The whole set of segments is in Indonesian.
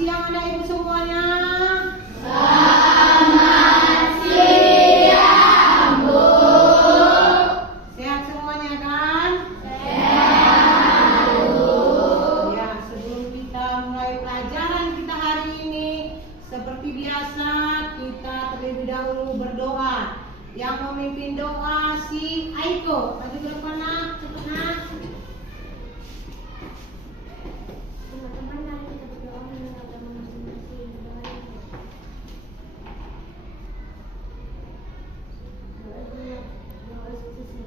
siang Anda Ibu semuanya. Selamat siang, Bu. Sehat semuanya kan? Sehat, Bu. Ya, sebelum kita mulai pelajaran kita hari ini, seperti biasa kita terlebih dahulu berdoa. Yang memimpin doa si Aiko. Maju ke depan nak, cepat nak. Teman-teman, mari kita berdoa menurut agama masing-masing. Doa selesai.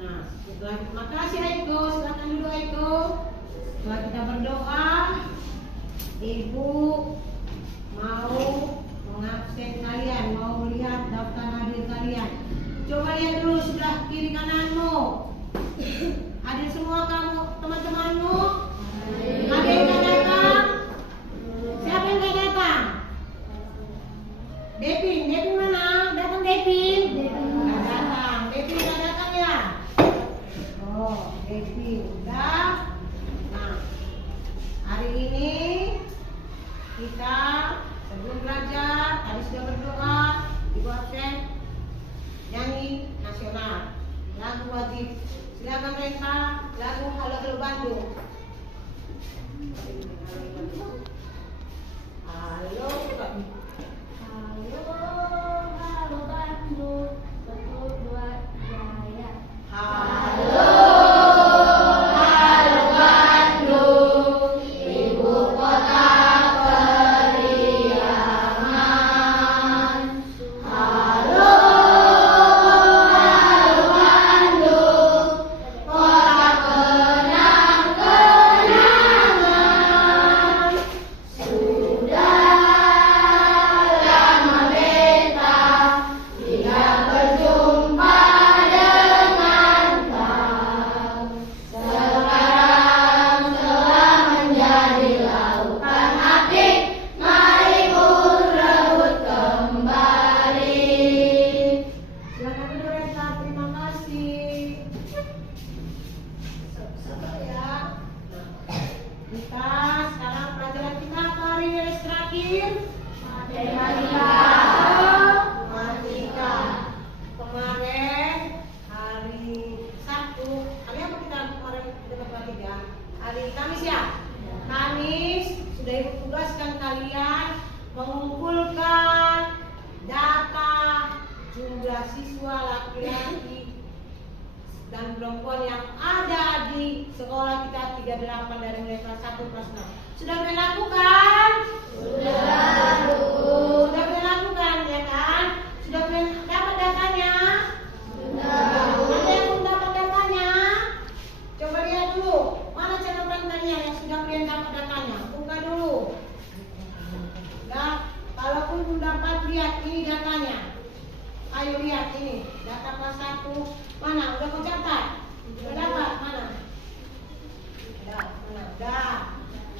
Nah, setelah terima kasih Aiko, silakan dulu Aiko. Setelah kita berdoa, Ibu mau mengabsen kalian, mau melihat daftar hadir kalian. Coba lihat dulu sebelah kiri kananmu. Hadir semua kamu, teman-temanmu? Ada yang nggak datang? Siapa yang nggak datang? Devin mana? Datang Devin? Nggak datang. Devin nggak datang ya? Oh, Devin udah. Nah, hari ini kita sebelum belajar, tadi sudah berdoa, Ibu absen nyanyi nasional, lagu wajib. Silakan mereka lagu Halo Halo Bandung. Halo Bandung. Halo Bandung, betul buat jaya. Halo. Halo Bandung, ibu kota periangan. Halo Bandung, kota kenang-kenangan. Sudah lama beta tidak berjumpa dengan kau. Sekarang telah menjadi lautan hati, mari ku rebut kembali. Silakan dulu Reza, terima kasih. Sabar ya. Kita sekarang pelajaran kita apa hari ini les terakhir? Matematika. Matematika. Kemarin hari Sabtu, hari apa kita kemarin dapat matematika? Hari Kamis ya? Kamis sudah Ibu tugaskan kalian mengumpulkan data jumlah siswa laki-laki dan perempuan yang ada di sekolah kita 38 dari mulai kelas 1 kelas 6. Sudah kalian lakukan? Sudah, Bu. Sudah kalian lakukan ya kan? Sudah kalian dapat datanya? Sudah, Bu. Ada yang belum dapat datanya? Coba lihat dulu. Mana catatan kalian yang sudah kalian dapat datanya? Buka dulu. Nah, kalaupun belum dapat, lihat ini datanya. Ayo lihat ini data kelas 1. Mana? Udah kau catat? Udah dapat? Mana? Udah, mana? Udah.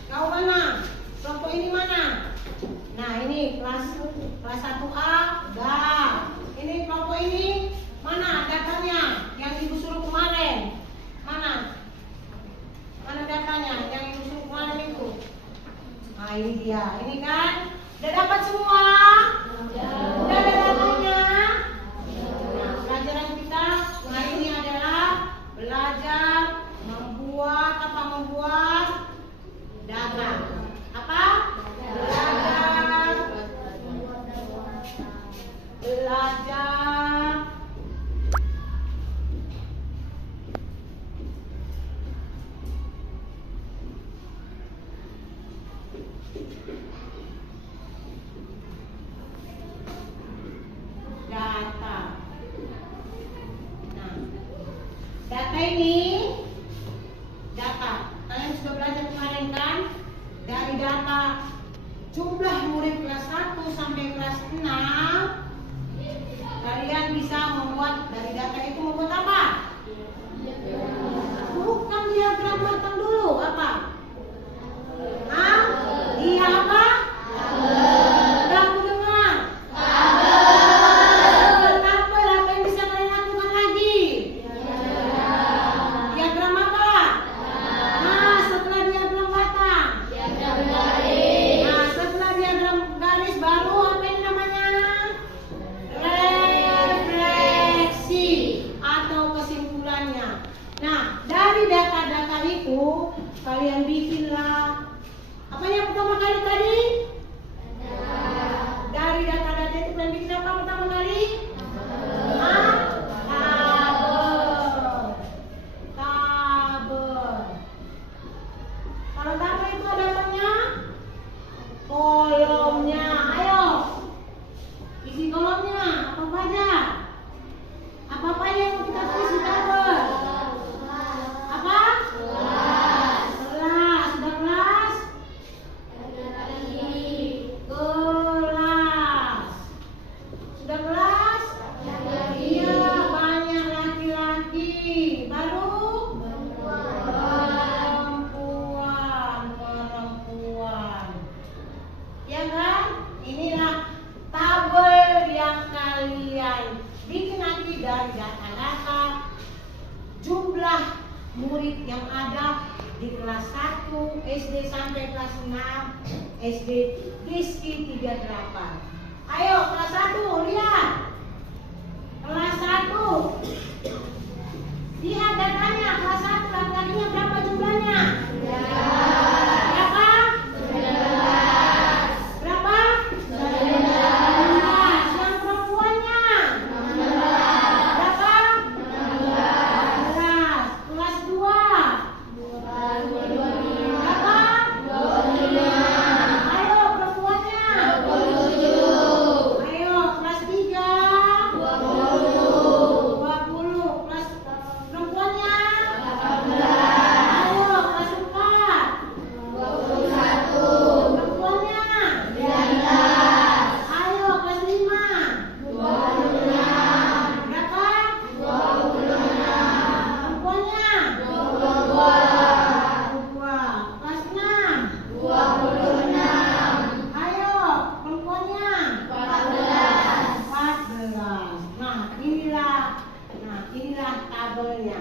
Kau mana? Kelompok ini mana? Nah, ini kelas 1A. Udah. Ini kelompok ini mana datanya? Yang Ibu suruh kemarin. Mana? Mana datanya? Yang Ibu suruh kemarin itu. Nah, ini dia. Ini kan? Udah dapat semua? Udah ada datanya? Nah, pelajaran kita hari ini adalah belajar membuat data. Apa? Belajar data. Nah, data ini kalian sudah belajar kemarin kan? Dari data jumlah murid kelas 1 sampai kelas 6, kalian bisa membuat dari data itu membuat apa? Bukan diagram matang dulu, apa? Hah? Iya apa? Udah aku dengar. Tabel apa yang bisa kalian lakukan lagi? Diagram apa? Nah, setelah diagram batang. inilah. Apa yang pertama kali tadi? Dari data-data itu plan bikin apa pertama kali? Tabel. Kalau tabel itu ada apanya? Kolomnya. Ayo. Isi kolomnya apa aja? Apa yang mau kita tulis di tabel? Apa? Kelas. Sudah kelas? Kelas. Sudah kelas? Iya, banyak laki-laki. Baru? Perempuan. Ya kan? Inilah tabel yang kalian bikin nanti dari data-data jumlah murid yang ada di kelas 1 SD sampai kelas 6 SD Rizky 38. Ayo kelas 1 lihat. Kelas 1. Lihat datanya kelas 1 laki-lakinya berapa jumlahnya? Berapa? Berapa? 19. Yang perempuannya? Berapa? 16. Kelas 2. Berapa? 25. Ayo perempuannya? 27. Ayo kelas 3. 20. Kelas perempuannya? 18. Ayo kelas 4. 21. Perempuannya? 19. Ayo kelas 5. 26. Berapa? 26. Perempuannya? 22. Kelas 6. 26. Ayo perempuannya? 14. Nah inilah tabelnya.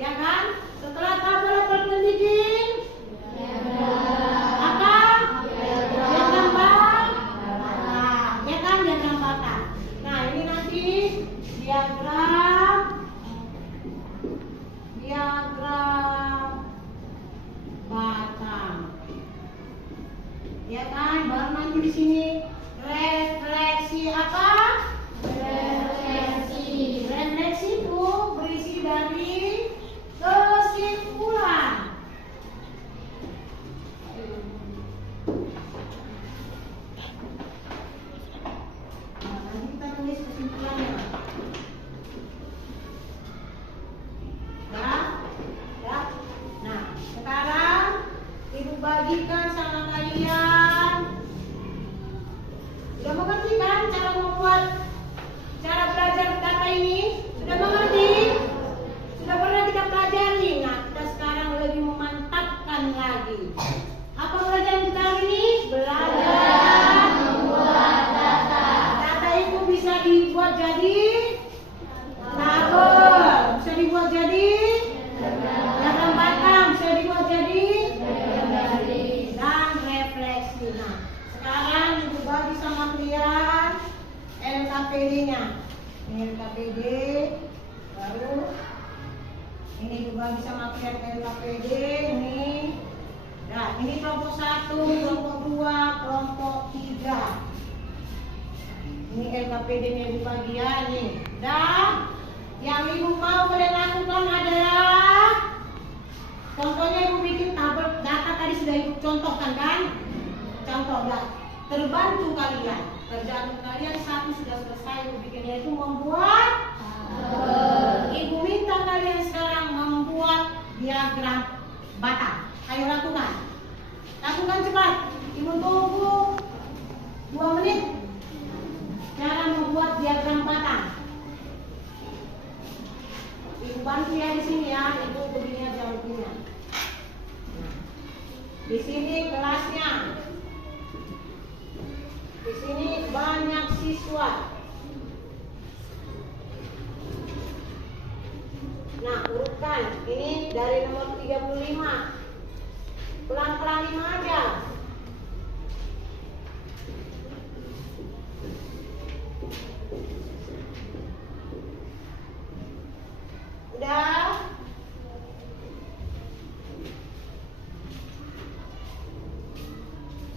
Ya kan? Setelah tabel apa yang bikin? Apa? Diagram batang. Ya kan, diagram batang. Nah, ini nanti diagram batang. Ya kan? Baru nanti di sini refleksi apa? Refleksi itu berisi dari kesimpulan. Nah, nanti kita tulis kesimpulannya. Ya? Ya? Nah, sekarang Ibu bagikan sama kalian. Sudah mengerti kan cara membuat, cara belajar data ini? Sudah mengerti? Sudah pernah kita pelajari? Nah, kita sekarang lebih memantapkan lagi. Apa pelajaran kita hari ini? Belajar membuat data. Data itu bisa dibuat jadi tabel, bisa dibuat jadi diagram batang, bisa dibuat jadi dan refleksi. Nah, sekarang Ibu bagi sama kalian LKPD-nya. Ini LKPD, baru ini Ibu bagi sama kalian LKPD ini. Nah, ini kelompok 1, kelompok 2, kelompok 3. Ini LKPD-nya Ibu bagi ya, nih. Dan yang Ibu mau kalian lakukan adalah contohnya Ibu bikin tabel data tadi sudah Ibu contohkan kan? Contoh ya. Terbantu kalian. Kerjaan kalian satu sudah selesai Ibu bikin, yaitu membuat Ibu minta kalian sekarang membuat diagram batang. Ayo lakukan. Lakukan cepat. Ibu tunggu 2 menit. Cara membuat diagram batang. Ibu bantu ya di sini ya. Ibu begini aja begini. Di sini kelasnya. Di sini banyak siswa. Nah, urutkan. Ini dari nomor 35. Pelan-pelan 5 aja. Udah?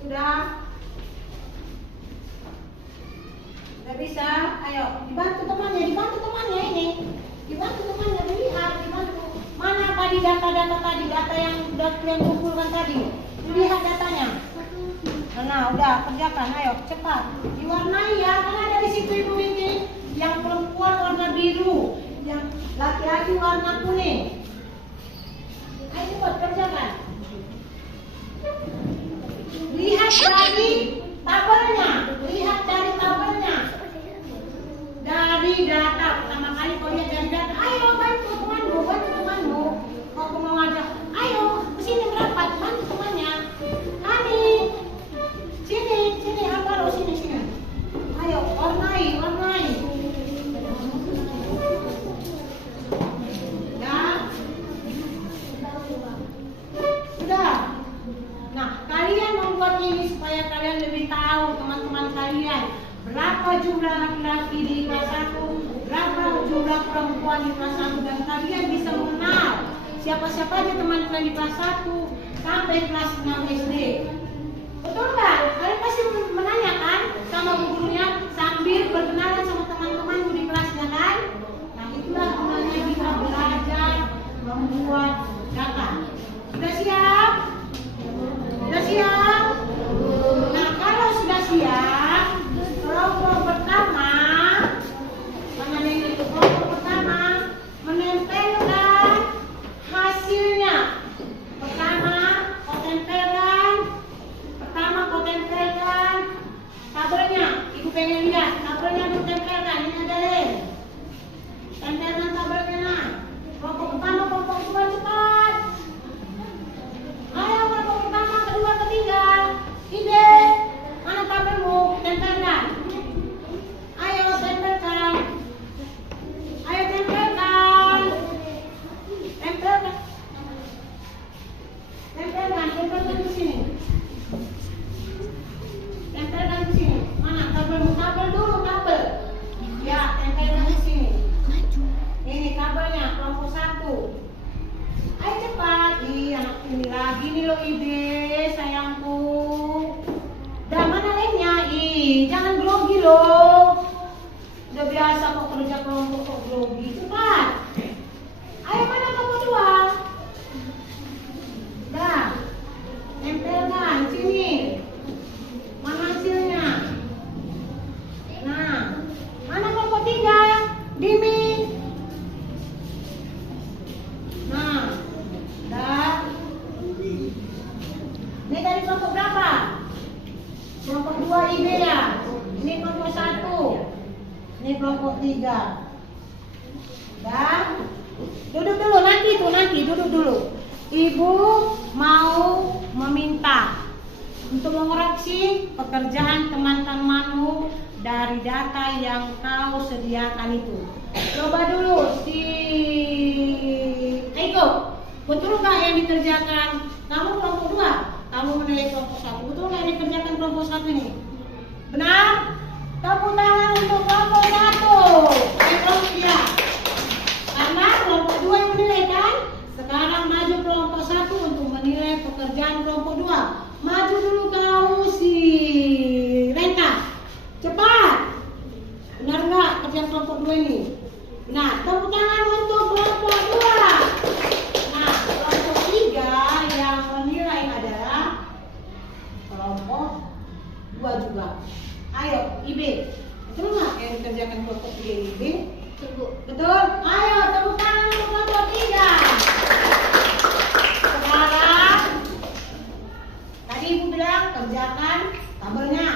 Sudah? Sudah bisa? Ayo, dibantu temannya ini. Dibantu temannya, dilihat, dibantu. Mana tadi data-data tadi, data yang sudah kalian kumpulkan tadi. Lihat datanya. Nah, udah kerjakan, ayo cepat. Diwarnai ya, kan ada di situ ibu ini. Yang perempuan warna biru, yang laki-laki warna kuning. Ayo cepat kerjakan. Lihat dari tabelnya, dari data. Pertama kali kau lihat dari data. Ayo bantu temanmu. Kau mau ngajak, ayo kesini merapat, bantu temannya. Hani, sini, Alvaro, sini. Ayo, warnai. Sudah. Nah, kalian membuat ini supaya kalian lebih tahu teman-teman kalian berapa jumlah laki-laki di kelas 1, berapa jumlah perempuan di kelas 1, dan kalian bisa mengenal siapa-siapa aja teman kalian di kelas 1 sampai kelas 6 SD. Betul nggak? Kalian pasti menanyakan sama gurunya sambil berkenalan sama teman-temanmu di kelasnya kan? Nah, itulah gunanya kita belajar membuat data. Sudah siap? Nah, kalau sudah siap, kelompok pertama, mana yang itu? Kelompok pertama menempelkan hasilnya. Pertama, kau tempelkan tabelnya. Ibu pengen lihat tabelnya, ibu tempelkan. Ini ada lem. Tempelkan tabelnya. Nah, kelompok pertama, kelompok kedua, cepat. Ayo kelompok pertama, kedua, ketiga. Ide, mana tabelmu? Tempelkan. Ayo tempelkan. Tempelkan di sini. Tempelkan di sini. Mana tabelmu? Tabel dulu, tabel. Ya, tempelkan di sini. Ini tabelnya, kelompok 1. Ayo cepat. Anak ini lagi nih lo Ide, sayangku. Dan mana lemnya? Jangan grogi loh. Udah biasa kok kerja kelompok kok grogi. Cepat. Ayo mana kelompok 2? Dah. Tempelkan sini. Mana hasilnya? Nah, mana kelompok 3? Dimi. Nah, dah. Ini dari kelompok berapa? Kelompok 2 IB ya. Ini kelompok 1. Ini kelompok 3. Dah. Duduk dulu, nanti duduk dulu. Ibu mau meminta untuk mengoreksi pekerjaan teman-temanmu dari data yang kau sediakan itu. Coba dulu Aiko, betul nggak yang dikerjakan? Kamu kelompok 2, kamu menilai kelompok 1. Betul nggak yang dikerjakan kelompok 1 ini? Benar? Tepuk tangan untuk kelompok 1. Kelompok 3. Karena kelompok 2 yang menilai kan? Sekarang maju kelompok 1 untuk menilai pekerjaan kelompok 2. Maju dulu kau si Renta. Cepat. Benar nggak kerjaan kelompok 2 ini? Nah, tepuk tangan untuk kelompok 2. Nah, kelompok 3 yang menilai adalah kelompok 2 juga. Ayo, IB. Betul nggak yang dikerjakan kelompok 3 ini, IB? Betul? Ayo, tepuk tangan untuk kelompok 3. Sekarang, tadi Ibu bilang kerjakan tabelnya.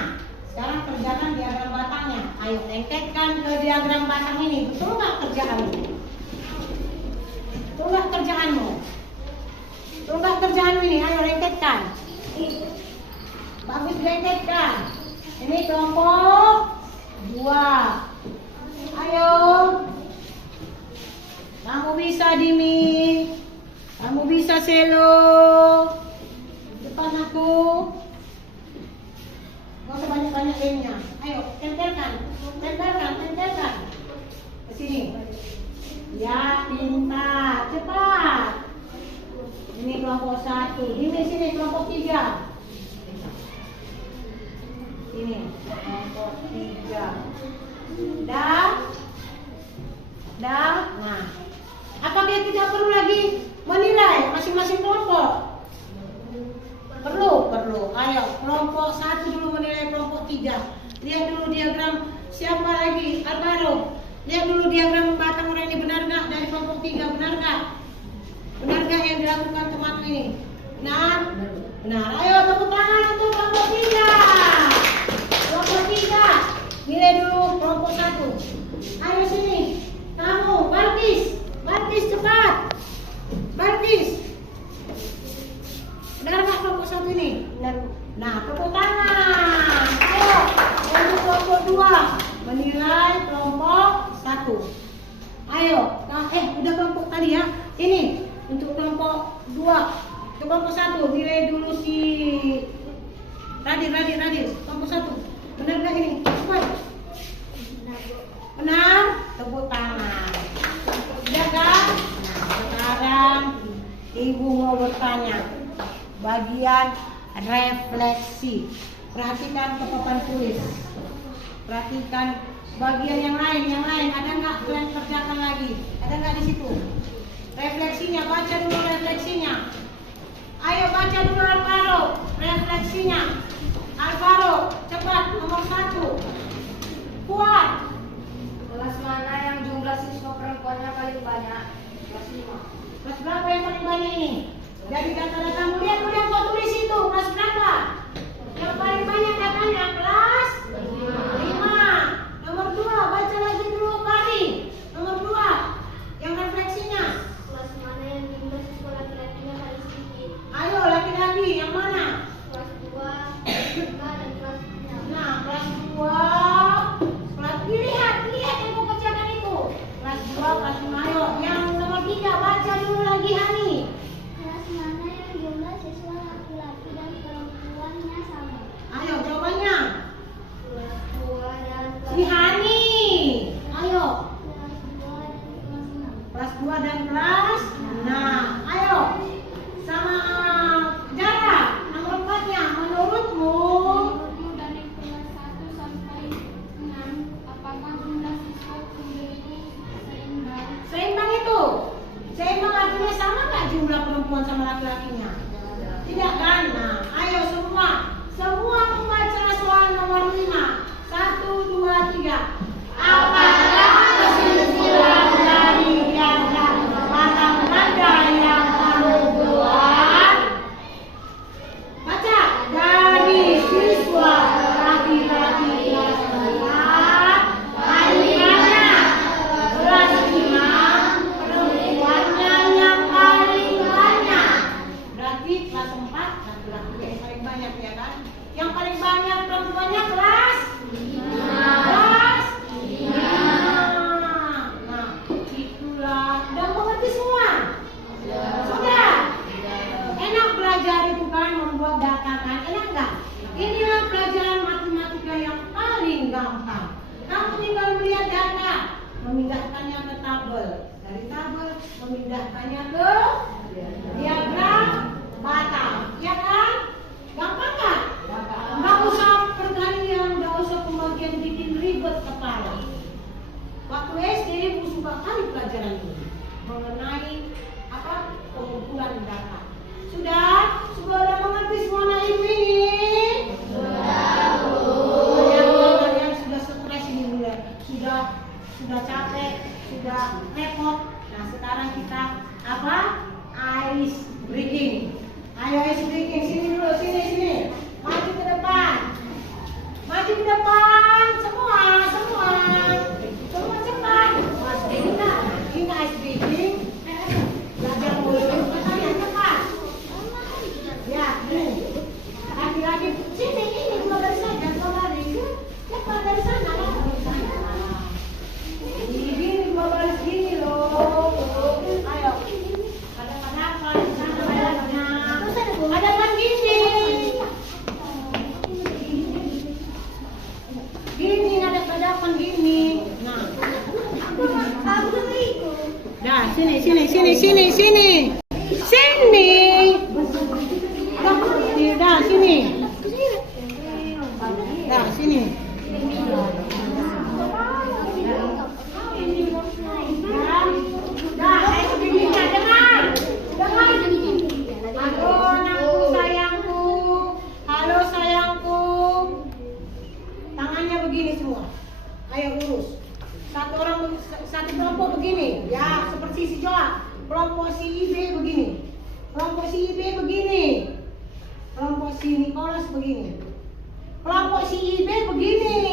Sekarang kerjakan diagram batangnya. Ayo, lengketkan ke diagram batang ini. Betul nggak kerjaanmu? Betul nggak kerjaanmu? Betul nggak kerjaanmu ini? Ayo, lengketkan. Bagus, lengketkan. Ini kelompok 2. Ayo. Kamu bisa, Dimi. Kamu bisa, Selo. Depan aku. Gak usah banyak-banyak lemnya. Ayo, tempelkan. Ke sini. Ya, pintar. Cepat. Ini kelompok 1. Dimi sini kelompok 3. kelompok 3. Dah. Nah, apa dia tidak perlu lagi menilai masing-masing kelompok? Perlu. Ayo, kelompok 1 dulu menilai kelompok 3. Lihat dulu diagram siapa lagi? Alvaro. Lihat dulu diagram batang orang ini, benar nggak dari kelompok 3? Benar nggak? Benar nggak yang dilakukan teman ini? Benar. Ayo tepuk tangan untuk kelompok 3. Kelompok 3. Nilai dulu kelompok 1. Ayo sini. Kamu, Balkis cepat. Balkis. Benar nggak kelompok 1 ini? Benar. Nah, tepuk tangan. Ayo, untuk kelompok 2 menilai kelompok 1. Ayo, udah kelompok tadi ya. Ini untuk kelompok 2. Untuk kelompok 1 nilai dulu si Radit. Kelompok 1. Benar nggak ini? Cepat. Benar? Tepuk tangan. Sudah kan? Nah, sekarang Ibu mau bertanya. Bagian refleksi. Perhatikan ke papan tulis. Perhatikan bagian yang lain. Ada nggak kalian kerjakan lagi? Ada nggak di situ? Refleksinya, baca dulu refleksinya. Ayo baca dulu Alvaro, refleksinya. Alvaro, cepat nomor 1. Kuat. Kelas mana yang jumlah siswa perempuannya paling banyak? Kelas 5. Kelas berapa yang paling banyak ini? Jadi data-data lihat dulu yang kau tulis itu, kelas berapa? Yang paling banyak datanya kelas 5. Nomor 2, baca lagi dulu kali. Nomor 2, yang refleksinya. Kelas mana yang jumlah siswa laki-lakinya paling sedikit? Ayo laki-laki, yang mana? Kelas 2, 3, dan kelas 6. Nah, kelas 2, lihat yang kau kerjakan itu. Kelas 2, kelas 5, ayo. Yang nomor 3, baca dulu lagi Hani. Kelas mana yang jumlah siswa laki-laki dan perempuannya sama? Ayo jawabannya. Kelas 2 dan kelas Si Hani. Ayo. Kelas 2 dan kelas 6. Kelas 2 dan kelas 6. Ayo. Sama Jara. Nomor 4-nya. Menurutmu Dari kelas 1 sampai 6, apakah jumlah siswa itu seimbang? seimbang itu? Seimbang artinya sama nggak jumlah perempuan sama laki-lakinya? Tidak kan? Nah, ayo semua membaca soal nomor 5. 1, 2, 3. Apakah kesimpulan dari diagram batang benda yang kamu buat? Baca. Dari siswa laki-laki kelas 4 paling banyak. Kelas 5 perempuannya yang paling banyak. Berarti kelas 4 laki-laki yang paling banyak ya kan? Yang paling banyak perempuannya kelas 5. Nah, itulah. Udah mengerti semua? Sudah? Enak belajar itu kan, membuat data kan? Enak nggak? Inilah pelajaran matematika yang paling gampang. Kamu tinggal melihat data, memindahkannya ke tabel. Dari tabel, memindahkannya ke diagram batang. Ya kan? Gampang nggak? Nggak usah pergalian, nggak usah pembagian bikin ribet kepala. Waktu SD Ibu suka kali pelajaran ini mengenai pengumpulan data. Sudah mengerti semuanya Ibu ini? Kalian sudah stres ini mulai. Sudah capek, sudah repot. Nah, sekarang kita ice breaking. Ayo ice breaking, sini dulu, sini. Maju ke depan. Semua cepat. Ini ice breaking. Belajar dulu. Kalian cepat. Ya, ini. Lagi-lagi sini, ini dua dari saja, dua dari. Cepat dari sana. Ini dua baris gini loh. Ayo. Ada di sana banyak. Ada kan gini. Gini ada padapan gini. Nah. Dah, sini. Dah, sini. si Joa. Kelompok si IB begini. Kelompok si IB begini. Kelompok si Nicholas begini. Kelompok si IB begini.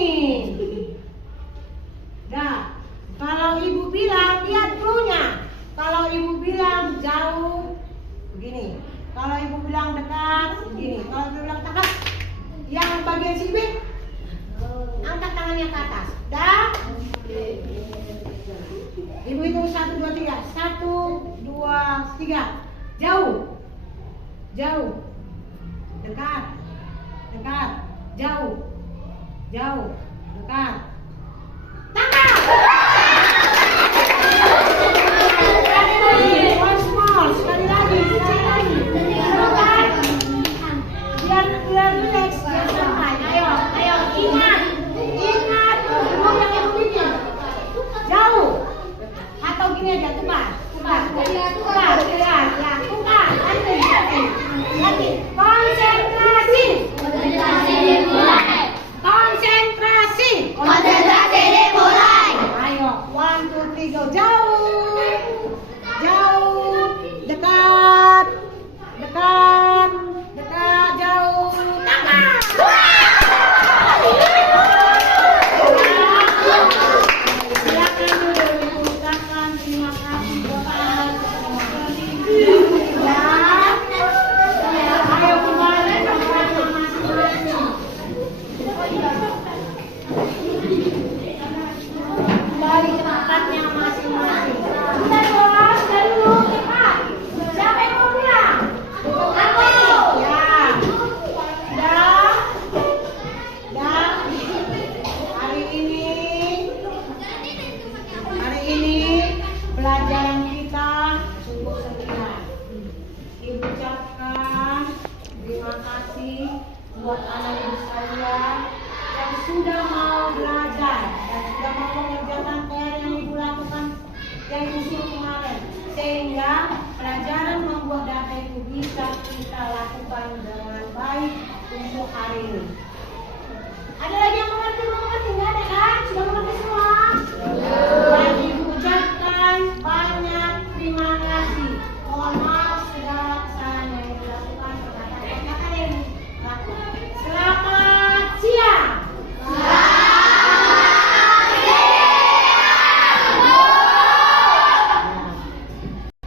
Nah, kalau ibu bilang lihat cluenya. Kalau ibu bilang jauh begini. Kalau ibu bilang dekat begini. Kalau ibu bilang dekat, yang bagian si IB angkat tangannya ke atas. Dah. Ibu hitung 1, 2, 3. 1, 2, 3. Jauh. Jauh. Dekat. Dekat. Jauh. Jauh. Dekat. Tangkap. Sekali lagi. Once more. Sekali lagi. Sekali lagi. Dekat. Biar relax. Biar santai. Ayo. Ayo. Ingat. Ingat. Dulu yang ibu bikin. Jauh. Atau gini aja, tukar, tukar, tukar, ya, tukar, lagi, konsentrasi, konsentrasi, konsentrasi dimulai. Ayo, 1, 2, 3, go. Jauh, jauh, dekat, dekat, dekat, jauh, tangkap. Silakan dulu diucapkan terima kasih Bapak. Ayo kembali ke tempatnya masing-masing. Kembali ke tempatnya masing-masing. Sudah bos, sudah dulu cepat. Siapa yang mau pulang? Aku. Ya. Dah. Dah. Hari ini pelajaran kita sungguh sekian. Ibu ucapkan terima kasih buat anak ibu sekalian yang sudah mau belajar dan sudah mau mengerjakan PR yang ibu lakukan yang ibu suruh kemarin, sehingga pelajaran membuat data itu bisa kita lakukan dengan baik untuk hari ini.